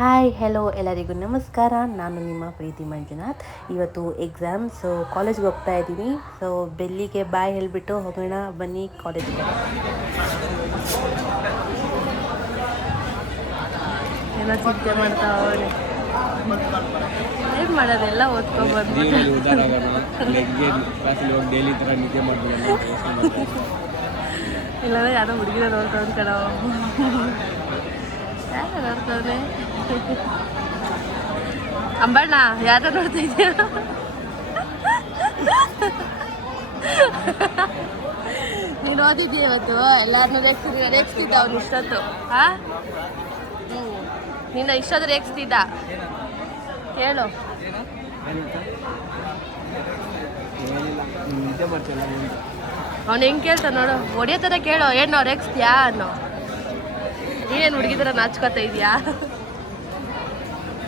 Hi hello ಎಲ್ಲರಿಗೂ ನಮಸ್ಕಾರ. ನಾನು ನಿಮ್ಮ ಪ್ರೀತಿ ಮಂಜುನಾಥ್. ಇವತ್ತು ಎಕ್ಸಾಮ್ಸು ಕಾಲೇಜ್ಗೆ ಹೋಗ್ತಾ ಇದ್ದೀನಿ. ಸೊ ಬೆಲ್ಲಿಗೆ ಬಾಯ್ ಹೇಳಿಬಿಟ್ಟು ಹೋಗೋಣ ಬನ್ನಿ ಕಾಲೇಜ್ಗೆ. ಏನೋ ಚಿಂತೆ ಮಾಡ್ತಾ ಅವಳೆ. ಏನು ಮಾಡೋದೆಲ್ಲ ಓದ್ಕೊಂಡ್ಬಂದು ಇಲ್ಲಾಂದ್ರೆ ಯಾರೋ ಹುಡುಗಿನ ನೋಡ್ಕೊಂಡು ಕಣ ಯಾರು ನೋಡ್ತಾನೆ ಅಂಬಣ್ಣ ಯಾರ ನೋಡ್ತಾ ಇದೆಯಾ? ನೀನು ಓದಿದ್ದೀಯ ಇವತ್ತು? ಎಲ್ಲಾರನ್ನೂ ರೇಗಿಸ್ತಿದ್ದ ಅವನು ಇಷ್ಟೊತ್ತು. ಹಾಂ ನಿನ್ನ ಇಷ್ಟೊತ್ತು ರೇಗಿಸ್ತಿದ್ದ. ಕೇಳು ಅವನು ಹೆಂಗೆ ಕೇಳ್ತಾ ನೋಡು. ಹೊಡಿಯೋ ಥರ ಕೇಳು. ಏನು ನಾವು ರೇಗಿಸ್ತೀಯಾ ಅನ್ನೋ. ನೀನೇನು ಹುಡುಗಿದ್ರ ನಾಚ್ಕೋತಾ ಇದೆಯಾ?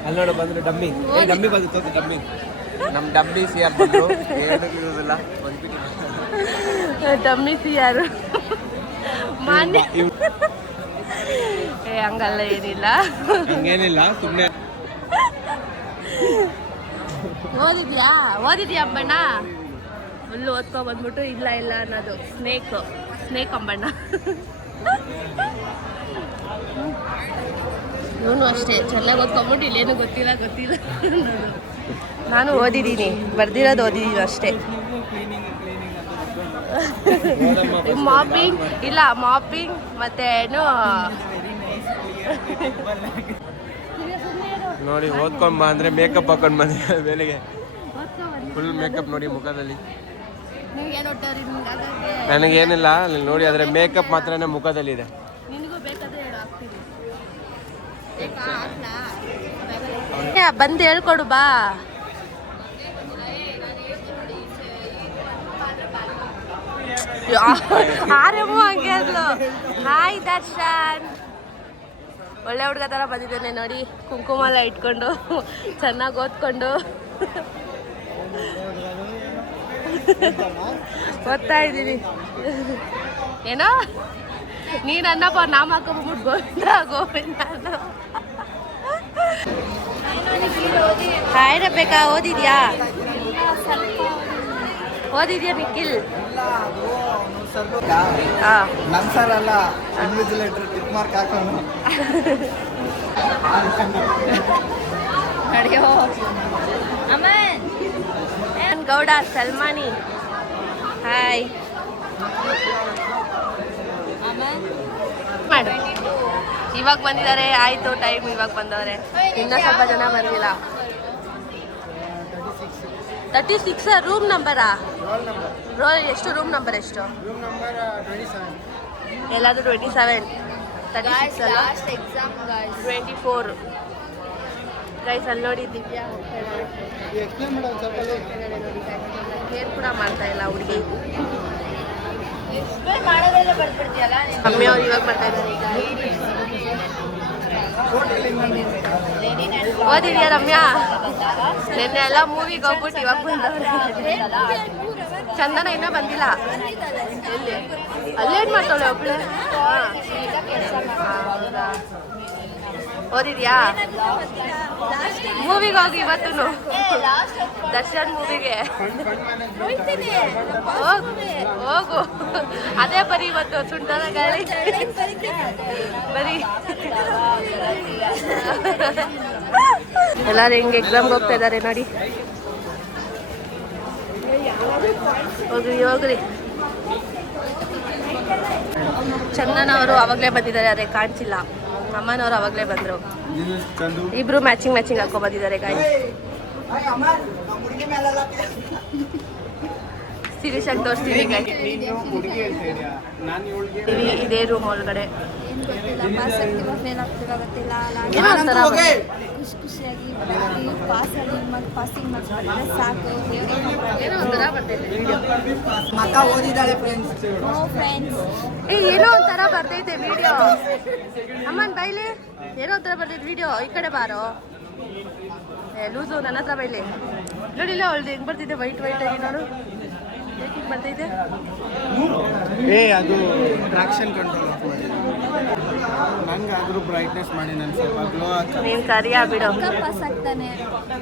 ಅಲ್ಲಿ ನೋಡು ಬಂದ್ರು ಡಮ್ಮಿ. ಡಮ್ಮಿ ಬಂದಿತ್ತು ಡಮ್ಮಿ. ನಮ್ಮ ಡಮ್ಮಿ ಸಿ ಯಾರು ಬಂದರು ಇರೋದಿಲ್ಲ. ಡಮ್ಮಿ ಸಿ ಯಾರು? ಮಾನ್ಯ ಹಂಗಲ್ಲ, ಏನಿಲ್ಲ ಹಂಗೇನಿಲ್ಲ. ಸುಮ್ಮನೆ ಓದಿದ್ಯಾ ಅಂಬಣ್ಣ? ಫುಲ್ಲು ಓದ್ಕೊ ಬಂದ್ಬಿಟ್ಟು ಇಲ್ಲ ಇಲ್ಲ ಅನ್ನೋದು. ಸ್ನೇಕ್ ಅಂಬಣ್ಣ. ಇವನು ಅಷ್ಟೇ ಚೆನ್ನಾಗಿ ಓದ್ಕೊಂಬಿಟ್ಟು ಇಲ್ಲೇನು ಗೊತ್ತಿಲ್ಲ ಅನ್ನೋದು. ನಾನು ಓದಿದ್ದೀನಿ, ಬರ್ದಿರೋದು ಓದಿದ್ದೀನಿ ಅಷ್ಟೇ. ಮಾಪಿಂಗ್ ಮತ್ತೆ ಏನು ನೋಡಿ ಓದ್ಕೊಂಡ್ ಬಾ ಅಂದ್ರೆ ಮೇಕಪ್ ಹಾಕೊಂಡ್ ಬಂದ ಬೆಳಿಗ್ಗೆ ಫುಲ್ ಮೇಕಪ್ ನೋಡಿ ಮುಖದಲ್ಲಿ. ನನಗೇನಿಲ್ಲ ನೋಡಿ, ಆದ್ರೆ ಮೇಕಪ್ ಮಾತ್ರನೇ ಮುಖದಲ್ಲಿದೆ. ಬಂದು ಹೇಳ್ಕೊಡು ಬಾ. ಆರೇಮೋ ಹಂಗೆ ಅದ್ಲು. ಹಾಯ್ ದರ್ಶನ್, ಒಳ್ಳೆ ಹುಡುಗ ಥರ ಬಂದಿದ್ದಾನೆ ನೋಡಿ. ಕುಂಕುಮ ಎಲ್ಲ ಇಟ್ಕೊಂಡು ಚೆನ್ನಾಗಿ ಓದ್ಕೊಂಡು ಓದ್ತಾ ಇದ್ದೀನಿ. ಏನೋ ನೀನು ಅನ್ನಪ್ಪ ನಾಮ ಹಾಕೊಂಡ್ಬಿಟ್ಟು ಗೋವಿಂದ ಹಾಯ್ ರಬೇಕಾ. ಓದಿದ್ಯಾ ನಿಖಿಲ್? ಗೌಡ ಸಲ್ಮಾನಿ ಹಾಯ್ ಮಾಡು. ಇವಾಗ ಬಂದಿದ್ದಾರೆ, ಆಯ್ತು ಟೈಮ್ ಇವಾಗ ಬಂದವ್ರೆ. ಇನ್ನೂ ಸ್ವಲ್ಪ ಜನ ಬಂದಿಲ್ಲ. 36 ರೂಮ್ ನಂಬರಾ? ಎಷ್ಟು ರೂಮ್ ನಂಬರ್ ಎಷ್ಟು? ಎಲ್ಲಾದರೂ 27. 36 ಅಲ್ಲ, 24 ಗೈಸ್. ಅಲ್ಲಿ ನೋಡಿ ದಿವ್ಯಾ ಕೇರ್ ಕೂಡ ಮಾಡ್ತಾ ಇಲ್ಲ ಹುಡುಗಿ. ಮಮ್ಮಿ ಅವ್ರು ಇವಾಗ ಬರ್ತಾ ಇದ್ದಾರೆ. ಓದಿದ್ಯಾ ರಮ್ಯಾ? ನಿನ್ನೆ ಎಲ್ಲ ಮೂವಿಗೆ ಹೋಗ್ಬಿಟ್ಟು ಇವಾಗ ಬಂದವ್ರೆ. ಚಂದನ ಇನ್ನೂ ಬಂದಿಲ್ಲ. ಎಲ್ಲಿ ಅಲ್ಲೇನು ಮಾಡ್ತಾಳೆ ಒಬ್ಳೆ? ಓದಿದ್ಯಾ? ಮೂವಿಗೆ ಹೋಗಿ ಇವತ್ತು ದರ್ಶನ್ ಮೂವಿಗೆ ಹೋಗು. ಅದೇ ಬರೀ ಇವತ್ತು ಸುಂಟದ ಗಾಳಿ ಬರೀ. ಎಲ್ಲರೂ ಹಿಂಗೆ ಎಕ್ಸಾಮ್ಗೆ ಹೋಗ್ತಾ ಇದ್ದಾರೆ ನೋಡಿ. ಹೋಗ್ರಿ. ಚಂದನ ಅವರು ಅವಾಗಲೇ ಬಂದಿದ್ದಾರೆ, ಅದೇ ಕಾಣಿಸಿಲ್ಲ. ಅಮ್ಮನವರು ಅವಾಗಲೇ ಬಂದರು. ಇಬ್ರು ಮ್ಯಾಚಿಂಗ್ ಹಾಕೊ ಬಂದಿದ್ದಾರೆ ಗಾಯ್ಸ್. ಸೀರಿಯಸ್ ಆಗಿ ತೋರಿಸ್ತೀವಿ ಗಾಯ್ಸ್. ಇದೇ ರೂಮ್ ಒಳಗಡೆ ಏನೋ ಒಂಥರ ಬರ್ತೈತೆ ವಿಡಿಯೋ. ಅಮ್ಮನ್ ಬೈಲಿ, ಏನೋ ಒಂಥರ ಬರ್ತೈತೆ ವಿಡಿಯೋ. ಈ ಕಡೆ ಬಾರೋ. ಲೂಸು ನನ್ನ ಹತ್ರ ಬೈಲಿ. ನೋಡಿಲ್ಲ ಅವಳ್ದು ಹೆಂಗ್ ಬರ್ತಿದ್ದೆ ವೈಟ್ ಆಗಿ. ನೋಡು ಹೇಗೆ ಬರ್ತೈತೆ. ಅದು ಟ್ರಾಕ್ಷನ್ ಕಂಟ್ರೋಲ್. ನನಗಾದ್ರೂ ಬ್ರೈಟ್ನೆಸ್ ಮಾಡಿ ನಾನು ಸ್ವಲ್ಪ ಗ್ಲೋ ಆಗ್ತದೆ. ನೀನು ಕರಿಯ ಬಿಡು.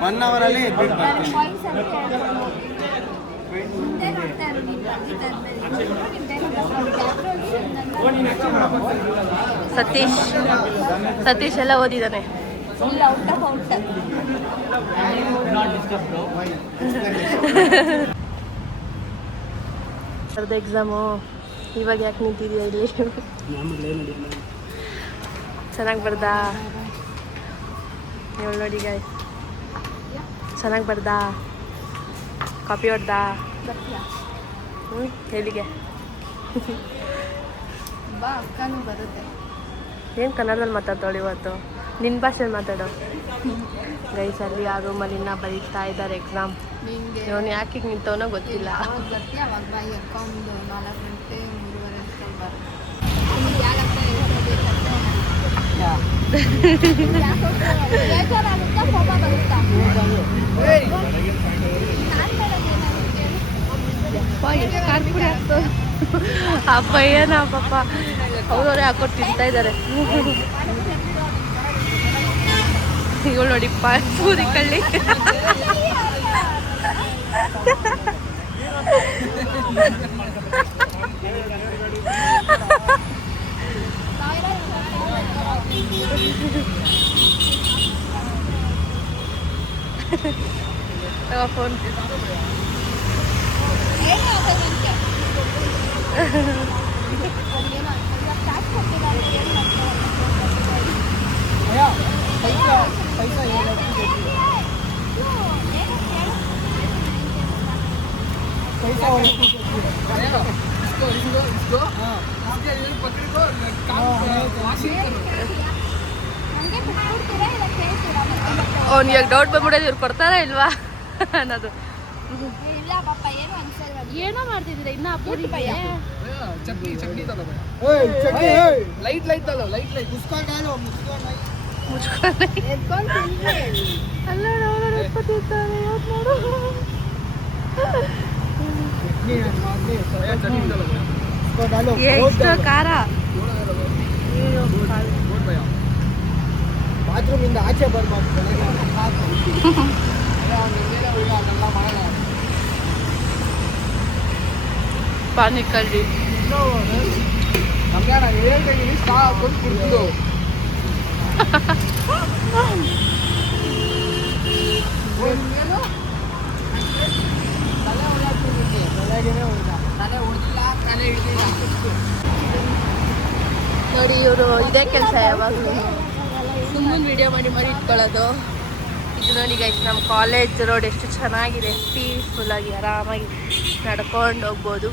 1 ಅವರಲ್ಲಿ ಎದ್ಬಿಟ್ಟು ಬರ್ತೀನಿ. ಸತೀಶ್ ಎಲ್ಲ ಓದಿದ್ದಾನೆ. ಅರ್ಧ ಎಕ್ಸಾಮು ಇವಾಗ ಯಾಕೆ ನಿಂತಿದೆಯಾ ಇಲ್ಲಿ? ಚೆನ್ನಾಗಿ ಬರ್ದಾ? ನೀವು ನೋಡಿ ಗಾಯ್, ಚೆನ್ನಾಗಿ ಬರ್ದಾ? ಕಾಪಿ ಹೊಡ್ದಾ? ಎಲ್ಲಿಗೆ? ಬಾ ಅಕ್ಕನೂ ಬರುತ್ತೆ. ಏನು ಕನ್ನಡದಲ್ಲಿ ಮಾತಾಡ್ತಾಳೆ ಇವತ್ತು? ನಿನ್ನ ಭಾಷೆಯಲ್ಲಿ ಮಾತಾಡೋ. ಗೈಸ್ ಅಲ್ಲಿ ಆ ರೂಮಲ್ಲಿ ಇನ್ನೂ ಬರೀತಾ ಇದ್ದಾರೆ ಎಕ್ಸಾಮ್. ನಿಂಗೆ ಇವನು ಯಾಕೆ ಹಿಂಗೆ ನಿಂತವನೋ ಗೊತ್ತಿಲ್ಲ. ಯಾವಾಗ ಬರ್ತೀಯ ಅವಾಗ ಬಾ. ಈ ಅಕ್ಕ ಒಂದು 4 ಗಂಟೆ 3:30 ಅಷ್ಟಲ್ಲಿ ಬರುತ್ತೆ. ನಿಮ್ಗೆ ಯಾಕಂತ ಬೇಕಂತ ಬೇಜಾರಾಗುತ್ತಾ ಕೋಪ ಬರುತ್ತಾ? ಆ ಪಯ್ಯನ ಪಾಪ ಅವರವರೇ ಹಾಕೊಂಡು ತಿಂತಾ ಇದ್ದಾರೆ. ಇವಳು ನೋಡಿ ಪೂರಿ ಕಳ್ಳಿ. ಫೋನ್ ಅವ್ನು ಇವಾಗ ಡೌಟ್ ಬಂದ್ಬಿಡೋದು, ಇವ್ರು ಕೊಡ್ತಾರಾ ಇಲ್ವಾ ಅನ್ನೋದು. ಇಲ್ಲ ಪಾಪ ಏನು ಅನ್ಸಲ್ಲ. ಏನೋ ಮಾಡ್ತಿದ್ದೀರಾ ಇನ್ನ ಪೂರಿ ಪಯ್ಯ? ಎಷ್ಟು ಖಾರ. ಬಾತ್ರೂಮಿಂದ ಆಚೆ ಬರ್ಬಾರ್ದು. ಪಾನಿಕಲ್ಲಿ ನೋಡಿ ಇವರು ಇದೇ ಕೆಲಸ ಯಾವಾಗಲೂ ಸುಮ್ಮನೆ ವಿಡಿಯೋ ಮಾಡಿ ಇಟ್ಕೊಳ್ಳೋದು. ಇದು ನೋಡಿ ಗೈಸ್ ನಮ್ಮ ಕಾಲೇಜ್ ರೋಡ್ ಎಷ್ಟು ಚೆನ್ನಾಗಿದೆ. ಪೀಸ್ಫುಲ್ಲಾಗಿ ಆರಾಮಾಗಿ ನಡ್ಕೊಂಡು ಹೋಗ್ಬೋದು.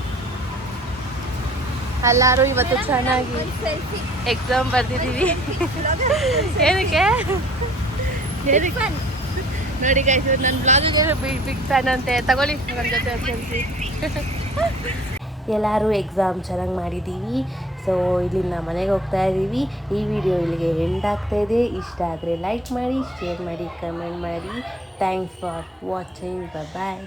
ಎಲ್ಲರೂ ಇವತ್ತು ಚೆನ್ನಾಗಿ ಎಕ್ಸಾಮ್ ಬರ್ದಿದ್ದೀವಿ. ಏನಕ್ಕೆ ನೋಡಿ ಗೈಸ್ ನನ್ನ ಬ್ಲಾಗಿಗೆ ಬಿಗ್ ಫ್ಯಾನ್ ಅಂತೆ. ತಗೊಳ್ಳಿ ನನ್ನ ಜೊತೆ ಸೆಲ್ಫಿ. ಎಲ್ಲರೂ ಎಕ್ಸಾಮ್ ಚೆನ್ನಾಗಿ ಮಾಡಿದ್ದೀವಿ. ಸೊ ಇಲ್ಲಿಂದ ಮನೆಗೆ ಹೋಗ್ತಾ ಇದ್ದೀವಿ. ಈ ವಿಡಿಯೋ ಇಲ್ಲಿಗೆ ಎಂಡ್ ಆಗ್ತಾ ಇದೆ. ಇಷ್ಟ ಆದರೆ ಲೈಕ್ ಮಾಡಿ, ಶೇರ್ ಮಾಡಿ, ಕಮೆಂಟ್ ಮಾಡಿ. Thanks for watching. ಬಾಯ್.